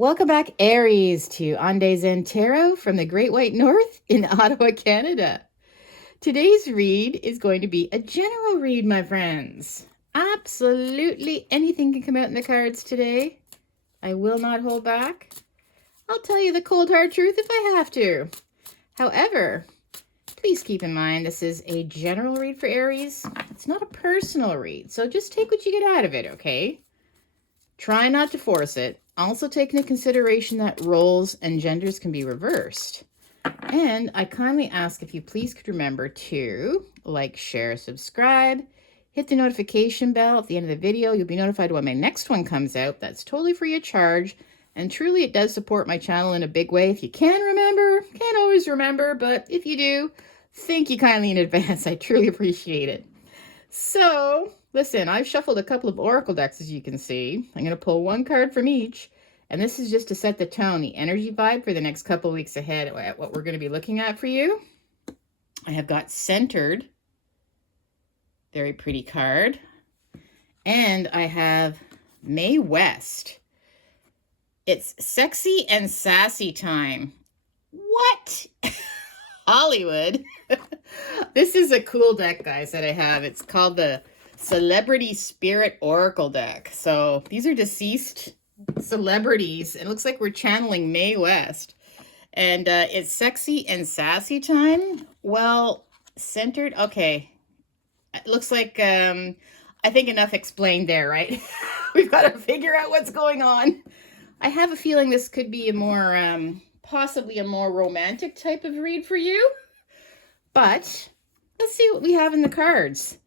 Welcome back, Aries, to Ande Zen Tarot from the Great White North in Ottawa, Canada. Today's read is going to be a general read, my friends. Absolutely anything can come out in the cards today. I will not hold back. I'll tell you the cold hard truth if I have to. However, please keep in mind this is a general read for Aries. It's not a personal read, so just take what you get out of it, okay? Try not to force it. Also take into consideration that roles and genders can be reversed. And I kindly ask if you please could remember to like, share, subscribe, hit the notification bell at the end of the video. You'll be notified when my next one comes out. That's totally free of charge. And truly it does support my channel in a big way. If you can remember, can't always remember, but if you do, thank you kindly in advance. I truly appreciate it. So, listen, I've shuffled a couple of oracle decks, as you can see. I'm going to pull one card from each, and this is just to set the tone, the energy vibe for the next couple of weeks ahead at what we're going to be looking at for you. I have got Centered, very pretty card, and I have Mae West. It's sexy and sassy time. What? Hollywood. This is a cool deck, guys, that I have. It's called the Celebrity Spirit Oracle deck. So these are deceased celebrities. It looks like we're channeling Mae West. And it's sexy and sassy time. Well, centered. Okay. It looks like, I think enough explained there, right? We've got to figure out what's going on. I have a feeling this could be a more, possibly a more romantic type of read for you. But let's see what we have in the cards.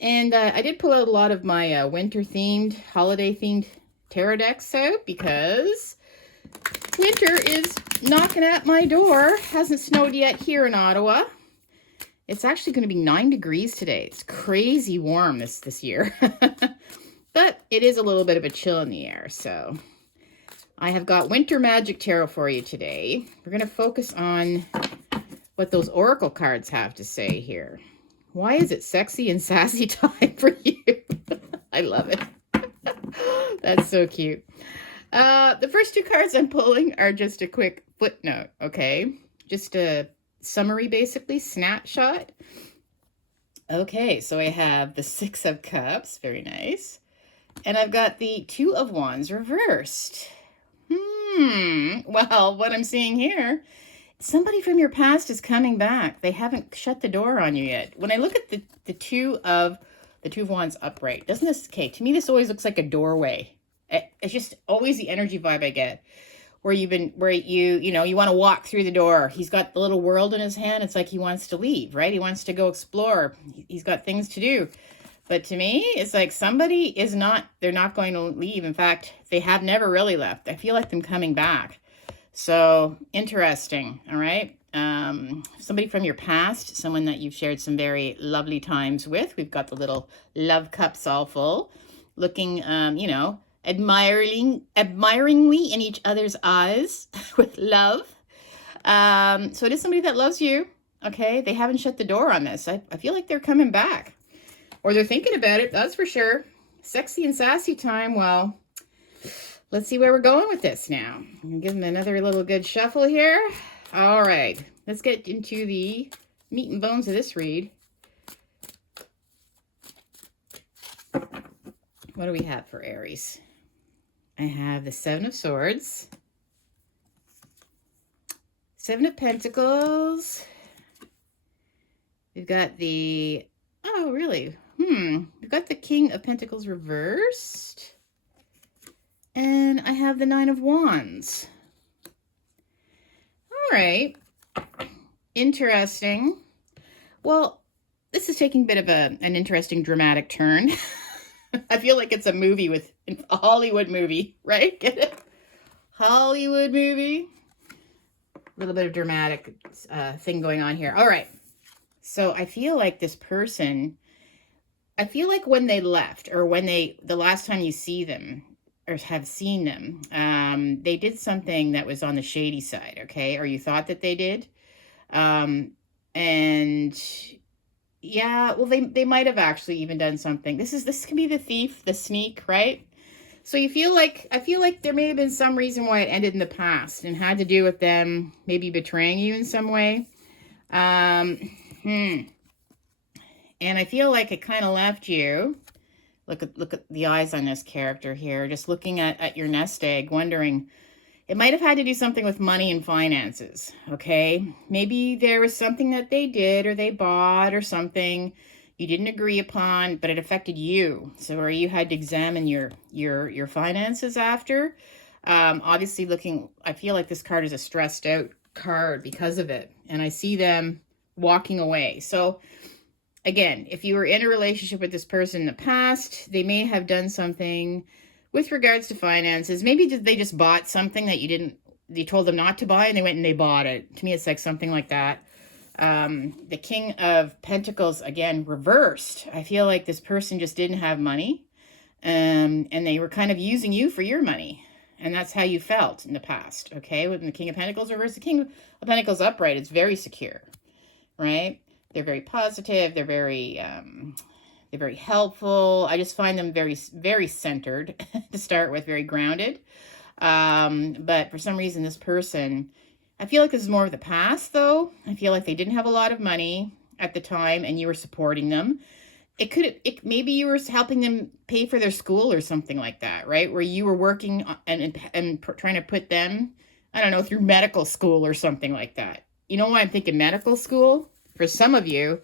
And I did pull out a lot of my winter-themed, holiday-themed tarot decks out because winter is knocking at my door. Hasn't snowed yet here in Ottawa. It's actually going to be 9 degrees today. It's crazy warm this year. But it is a little bit of a chill in the air. So I have got Winter Magic Tarot for you today. We're going to focus on what those oracle cards have to say here. Why is it sexy and sassy time for you? I love it. That's so cute. The first two cards I'm pulling are just a quick footnote, okay? Just a summary, basically, snapshot. Okay, so I have the Six of Cups, very nice. And I've got the Two of Wands reversed. Well, what I'm seeing here, somebody from your past is coming back. They haven't shut the door on you yet. When I look at the Two of Wands upright, doesn't this, okay, to me this always looks like a doorway. It's just always the energy vibe I get. Where you want to walk through the door. He's got the little world in his hand. It's like he wants to leave, right? He wants to go explore. He's got things to do. But to me, it's like somebody is not, they're not going to leave. In fact, they have never really left. I feel like them coming back. So interesting, all right? Somebody from your past, someone that you've shared some very lovely times with. We've got the little love cups all full, looking, admiringly in each other's eyes with love. So it is somebody that loves you, okay? They haven't shut the door on this. I feel like they're coming back. Or they're thinking about it, that's for sure. Sexy and sassy time. Well, let's see where we're going with this now. I'm going to give them another little good shuffle here. All right, let's get into the meat and bones of this read. What do we have for Aries? I have the Seven of Swords, Seven of Pentacles. We've got the, oh, really? We've got the King of Pentacles reversed. And I have the Nine of Wands. All right. Interesting. Well, this is taking a bit of an interesting dramatic turn. I feel like it's a movie with a Hollywood movie, right? Get it? Hollywood movie. A little bit of dramatic thing going on here. All right. So I feel like this person, I feel like when they left or when the last time you see them or have seen them, they did something that was on the shady side, okay? Or you thought that they did. And yeah, well, they might have actually even done something. This can be the thief, the sneak, right? So I feel like there may have been some reason why it ended in the past and had to do with them maybe betraying you in some way. Um, hmm. And I feel like it kind of left you. Look at the eyes on this character here. Just looking at your nest egg, wondering, it might have had to do something with money and finances, okay? Maybe there was something that they did or they bought or something you didn't agree upon, but it affected you. So, or you had to examine your finances after. Obviously I feel like this card is a stressed out card because of it. And I see them walking away. So again, if you were in a relationship with this person in the past, they may have done something with regards to finances. Maybe they just bought something that you told them not to buy, and they went and they bought it. To me, it's like something like that. The King of Pentacles, again, reversed. I feel like this person just didn't have money, and they were kind of using you for your money. And that's how you felt in the past, okay? When the King of Pentacles reversed, the King of Pentacles upright, it's very secure, right? They're very positive. They're very helpful. I just find them very, very centered to start with, very grounded. But for some reason, this person, I feel like this is more of the past, though. I feel like they didn't have a lot of money at the time, and you were supporting them. Maybe you were helping them pay for their school or something like that, right? Where you were working and trying to put them, I don't know, through medical school or something like that. You know why I'm thinking medical school? For some of you,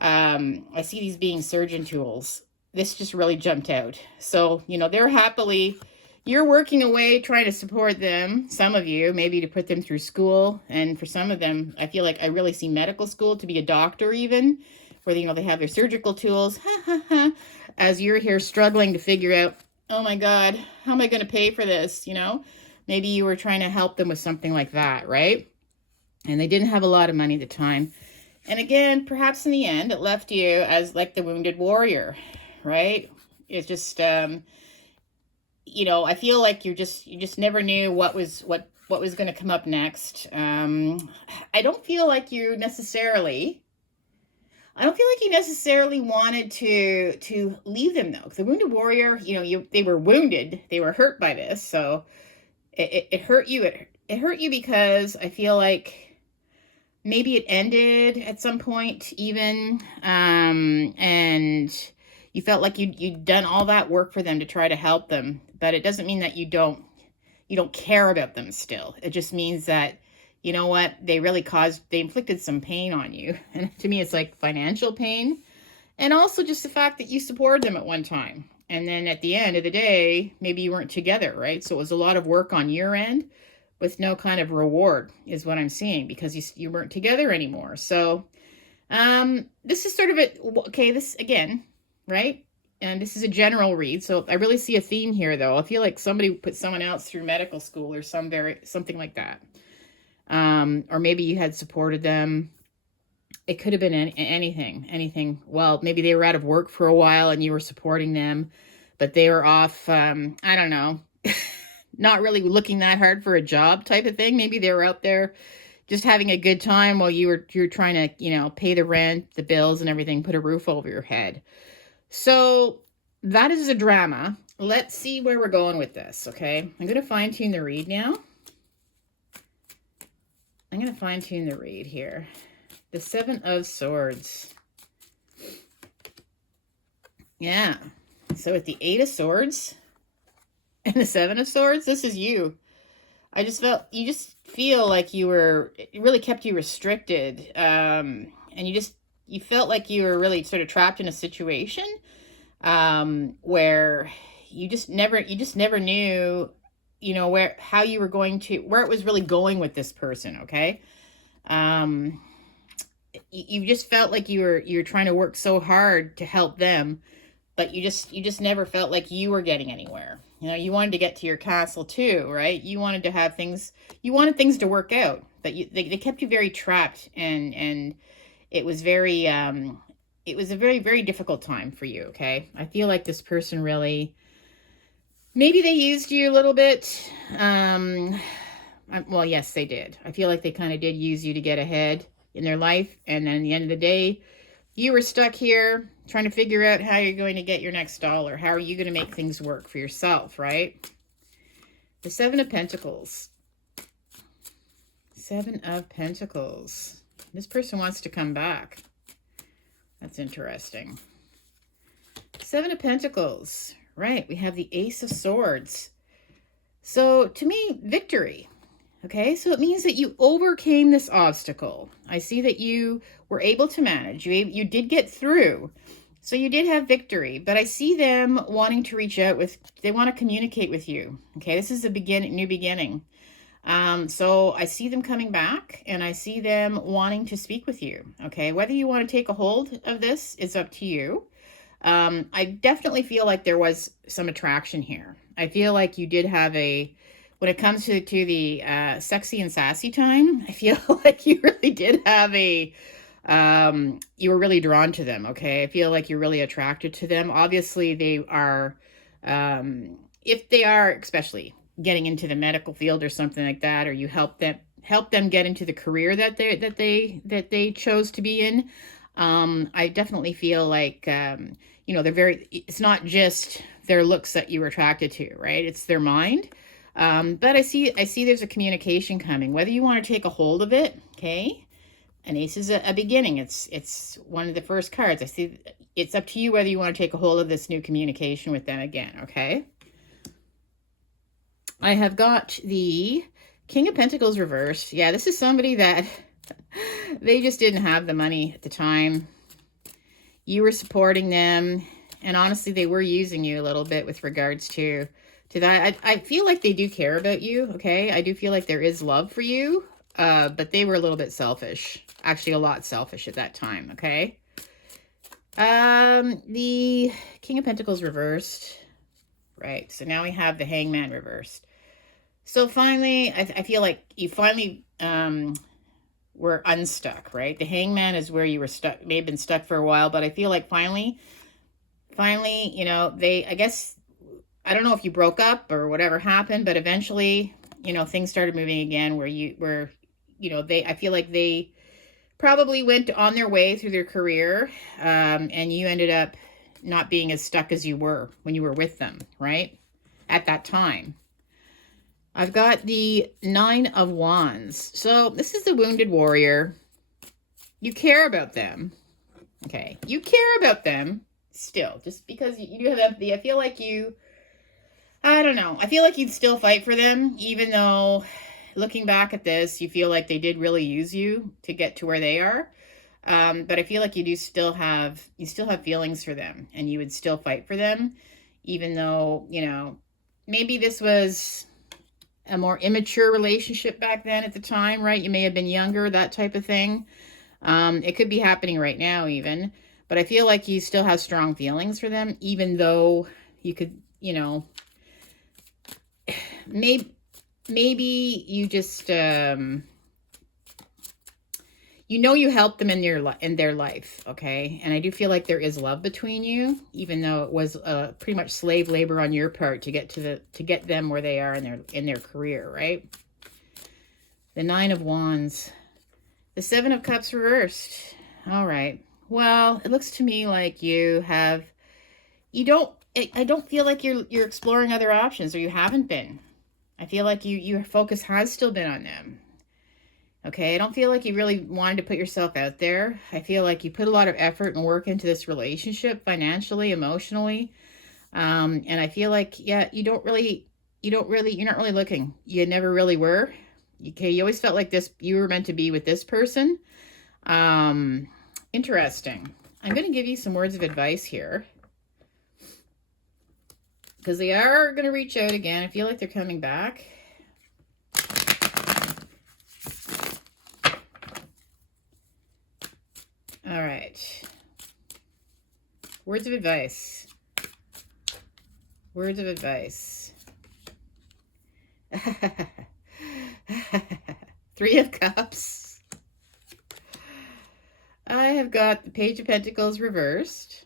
I see these being surgeon tools. This just really jumped out. So, you're working away trying to support them, some of you, maybe to put them through school. And for some of them, I feel like I really see medical school to be a doctor even, where, they have their surgical tools, as you're here struggling to figure out, oh my God, how am I going to pay for this, Maybe you were trying to help them with something like that, right? And they didn't have a lot of money at the time. And again, perhaps in the end, it left you as like the wounded warrior, right? It's just, I feel like you just never knew what was going to come up next. I don't feel like you necessarily wanted to leave them though. 'Cause the wounded warrior, they were wounded, they were hurt by this, so it hurt you. It hurt you because I feel like maybe it ended at some point even, and you felt like you'd done all that work for them to try to help them, but it doesn't mean that you don't care about them still. It just means that, you know what, they inflicted some pain on you. And to me, it's like financial pain, and also just the fact that you supported them at one time. And then at the end of the day, maybe you weren't together, right? So it was a lot of work on your end with no kind of reward is what I'm seeing, because you weren't together anymore. So this is sort of this again, right? And this is a general read. So I really see a theme here, though. I feel like somebody put someone else through medical school or something like that. Or maybe you had supported them. It could have been anything. Well, maybe they were out of work for a while and you were supporting them, but they were off, I don't know, not really looking that hard for a job type of thing. Maybe they were out there just having a good time while you're trying to, pay the rent, the bills and everything, put a roof over your head. So that is a drama. Let's see where we're going with this, okay? I'm going to fine-tune the read now. I'm going to fine-tune the read here. The Seven of Swords. Yeah. So with the Eight of Swords and the Seven of Swords, this is you. You just feel like it really kept you restricted. And you felt like you were really sort of trapped in a situation where you just never knew, where it was really going with this person. Okay. You just felt like you were trying to work so hard to help them, but you just never felt like you were getting anywhere. You wanted to get to your castle too, right? You wanted to have things, you wanted things to work out, but they kept you very trapped, and it was a very, very difficult time for you, okay? I feel like this person really, maybe they used you a little bit. Well, yes, they did. I feel like they kind of did use you to get ahead in their life, and then at the end of the day, you were stuck here. Trying to figure out how you're going to get your next dollar. How are you going to make things work for yourself, right? The Seven of Pentacles. Seven of Pentacles. This person wants to come back. That's interesting. Seven of Pentacles. Right, we have the Ace of Swords. So, to me, victory. Okay, so it means that you overcame this obstacle. I see that you were able to manage. You did get through. So you did have victory, but I see them wanting to reach out they want to communicate with you. Okay, this is a new beginning. So I see them coming back, and I see them wanting to speak with you. Okay, whether you want to take a hold of this is up to you. I definitely feel like there was some attraction here. I feel like you did have when it comes to the sexy and sassy time, I feel like you really did have you were really drawn to them, okay? I feel like you're really attracted to them. Obviously, they are, if they are especially getting into the medical field or something like that, or you help them get into the career that they chose to be in. I definitely feel like, it's not just their looks that you were attracted to, right? It's their mind. But I see there's a communication coming, whether you want to take a hold of it, okay? An ace is a beginning. It's one of the first cards. I see it's up to you whether you want to take a hold of this new communication with them again, okay? I have got the King of Pentacles reversed. Yeah, this is somebody that they just didn't have the money at the time. You were supporting them, and honestly, they were using you a little bit with regards to that. I feel like they do care about you, okay? I do feel like there is love for you, but they were a little bit selfish. Actually, a lot selfish at that time, okay? The King of Pentacles reversed. Right, so now we have the Hangman reversed. So finally, I feel like you finally were unstuck, right? The Hangman is where you were stuck, may have been stuck for a while, but I feel like finally, I guess, I don't know if you broke up or whatever happened, but eventually, things started moving again I feel like they probably went on their way through their career, and you ended up not being as stuck as you were when you were with them, right? At that time. I've got the Nine of Wands. So this is the wounded warrior. You care about them. Okay. You care about them still, just because you do have empathy. I feel like I don't know. I feel like you'd still fight for them, even though looking back at this, you feel like they did really use you to get to where they are. But I feel like you still have feelings for them, and you would still fight for them, even though, maybe this was a more immature relationship back then at the time, right? You may have been younger, that type of thing. It could be happening right now even, but I feel like you still have strong feelings for them, even though you could, maybe you just, you helped them in their life, okay? And I do feel like there is love between you, even though it was pretty much slave labor on your part to get them where they are in their career, right? The Nine of Wands, the Seven of Cups reversed. All right. Well, it looks to me like I don't feel like you're exploring other options, or you haven't been. I feel like your focus has still been on them. Okay, I don't feel like you really wanted to put yourself out there. I feel like you put a lot of effort and work into this relationship, financially, emotionally. And I feel like, yeah, you're not really looking. You never really were. Okay, you always felt like you were meant to be with this person. Interesting. I'm going to give you some words of advice here, because they are going to reach out again. I feel like they're coming back. All right. Words of advice. Words of advice. Three of Cups. I have got the Page of Pentacles reversed.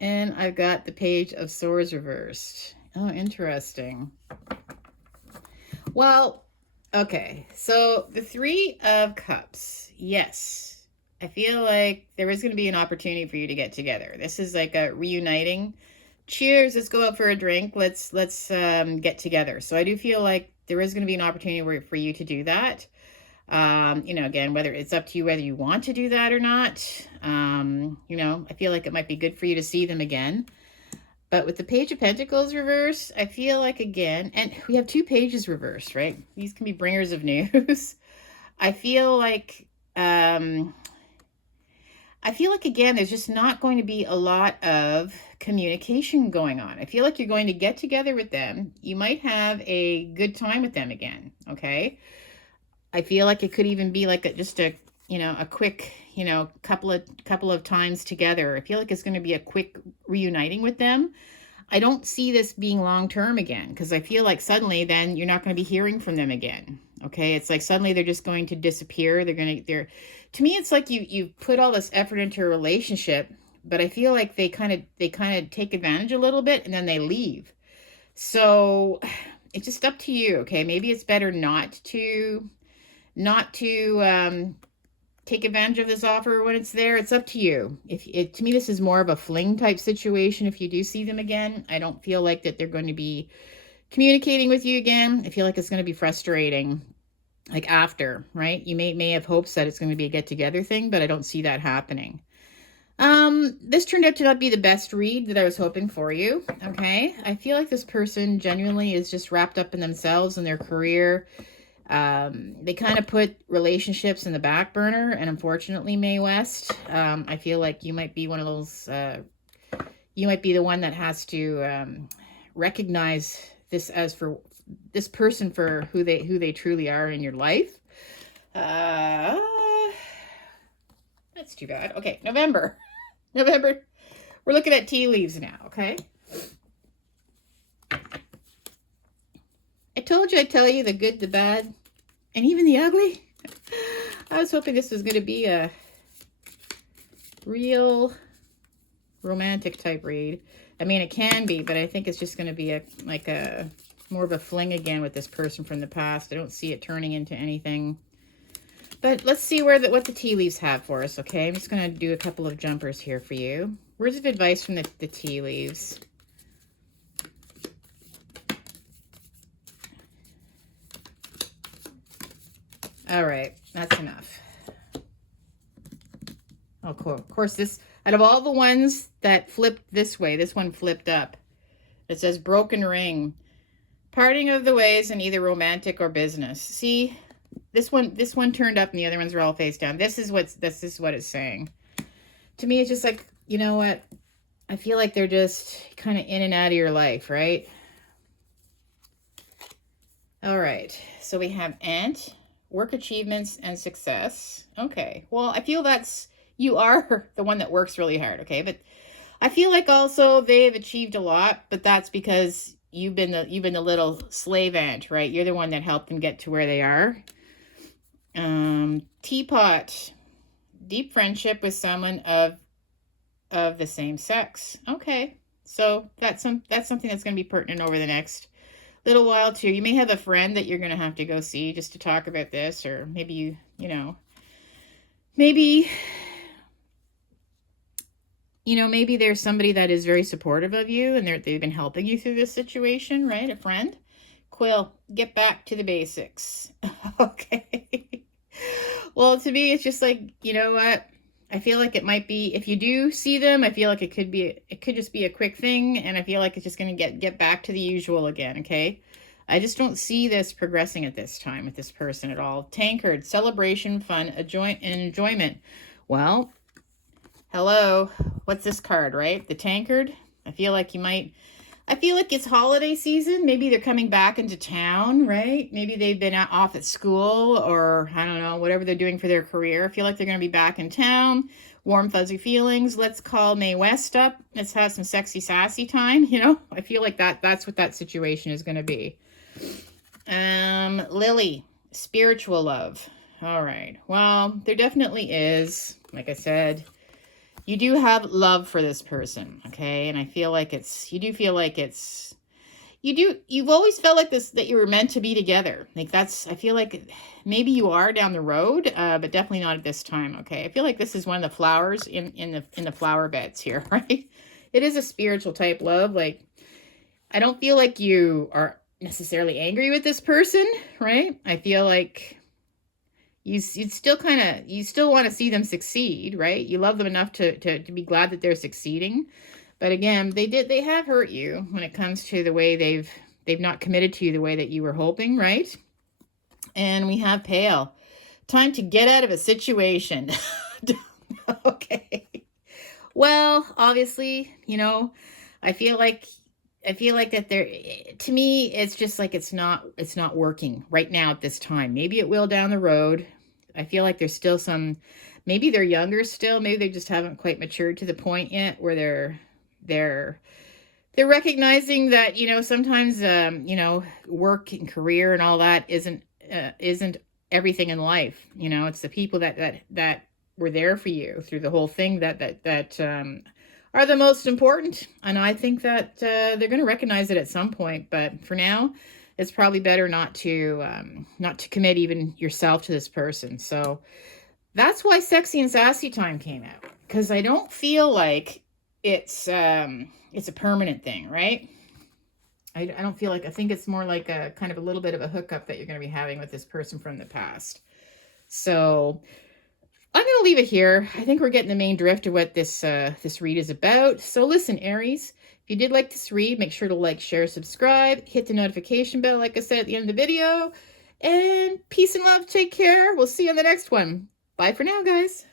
And I've got the Page of Swords reversed. Oh, interesting. Well, okay, so the Three of Cups. Yes. I feel like there is going to be an opportunity for you to get together. This is like a reuniting. Cheers, let's go out for a drink. Let's get together. So I do feel like there is going to be an opportunity for you to do that. You know, again, whether it's up to you whether you want to do that or not. You know, I feel like it might be good for you to see them again. But with the Page of Pentacles reverse, I feel like, again, and we have 2 pages reversed, right? These can be bringers of news. I feel like, again, there's just not going to be a lot of communication going on. I feel like you're going to get together with them. You might have a good time with them again, okay? I feel like it could even be like just a, you know, a quick, you know, couple of times together. I feel like it's going to be a quick reuniting with them. I don't see this being long-term again, because I feel like suddenly then you're not going to be hearing from them again. Okay. It's like suddenly they're just going to disappear. To me, it's like you put all this effort into a relationship, but I feel like they kind of take advantage a little bit and then they leave. So it's just up to you. Okay. Maybe it's better not to take advantage of this offer when it's there. It's up to you. To me, this is more of a fling type situation. If you do see them again, I don't feel like that they're going to be communicating with you again. I feel like it's going to be frustrating, like after, right? You may have hopes that it's going to be a get together thing, but I don't see that happening. This turned out to not be the best read that I was hoping for you. Okay. I feel like this person genuinely is just wrapped up in themselves and their career. They kind of put relationships in the back burner, and unfortunately, Mae West, I feel like you might be one of those, you might be the one that has to recognize this this person for who they truly are in your life. That's too bad. Okay, November. We're looking at tea leaves now, okay? I told you I'd tell you the good, the bad, and even the ugly. I was hoping this was going to be a real romantic type read. I mean, it can be, but I think it's just going to be more of a fling again with this person from the past. I don't see it turning into anything. But let's see what the tea leaves have for us, okay? I'm just going to do a couple of jumpers here for you. Words of advice from the tea leaves. All right, that's enough. Oh, cool. Of course, this, out of all the ones that flipped this way, this one flipped up. It says broken ring. Parting of the ways in either romantic or business. See, this one turned up and the other ones are all face down. This is what it's saying. To me, it's just like, you know what? I feel like they're just kind of in and out of your life, right? All right. So we have Ant. Work achievements and success. Okay. Well, I feel you are the one that works really hard. Okay. But I feel like also they've achieved a lot, but that's because you've been the little slave ant, right? You're the one that helped them get to where they are. Teapot. Deep friendship with someone of the same sex. Okay. So that's something that's going to be pertinent over the next little while too. You may have a friend that you're going to have to go see just to talk about this, or maybe maybe there's somebody that is very supportive of you and they've been helping you through this situation, right? A friend. Quill, get back to the basics. Okay. Well, to me, it's just like, you know what? I feel like it might be, if you do see them, I feel like it could just be a quick thing, and I feel like it's just going to get back to the usual again, okay? I just don't see this progressing at this time with this person at all. Tankard, celebration, fun, enjoyment. Well, hello. What's this card, right? The Tankard. I feel like it's holiday season. Maybe they're coming back into town, right? Maybe they've been off at school, or I don't know, whatever they're doing for their career. I feel like they're going to be back in town. Warm, fuzzy feelings. Let's call Mae West up. Let's have some sexy, sassy time. I feel like that's what that situation is going to be. Lily, spiritual love. All right. Well, there definitely is, like I said, you do have love for this person, okay? And I feel like you you've always felt like this, that you were meant to be together. Like that's, I feel like maybe you are down the road, but definitely not at this time. Okay. I feel like this is one of the flowers in the flower beds here, right? It is a spiritual type love. Like, I don't feel like you are necessarily angry with this person, right? I feel like you still you still want to see them succeed, right? You love them enough to be glad that they're succeeding. But again, they have hurt you when it comes to the way they've not committed to you the way that you were hoping, right? And we have pale. Time to get out of a situation. Okay. Well, obviously, I feel like that there, to me, it's just like it's not working right now at this time. Maybe it will down the road. I feel like there's still some, maybe they're younger still, maybe they just haven't quite matured to the point yet where they're recognizing that, sometimes work and career and all that isn't everything in life. It's the people that were there for you through the whole thing that are the most important. And I think that they're going to recognize it at some point. But for now, it's probably better not to commit even yourself to this person. So that's why Sexy and Sassy time came out, because I don't feel like it's a permanent thing, right? I don't feel like, I think it's more like a kind of a little bit of a hookup that you're going to be having with this person from the past. So I'm going to leave it here. I think we're getting the main drift of what this read is about. So listen, Aries, if you did like this read, make sure to like, share, subscribe, hit the notification bell, like I said at the end of the video. And peace and love. Take care. We'll see you on the next one. Bye for now, guys.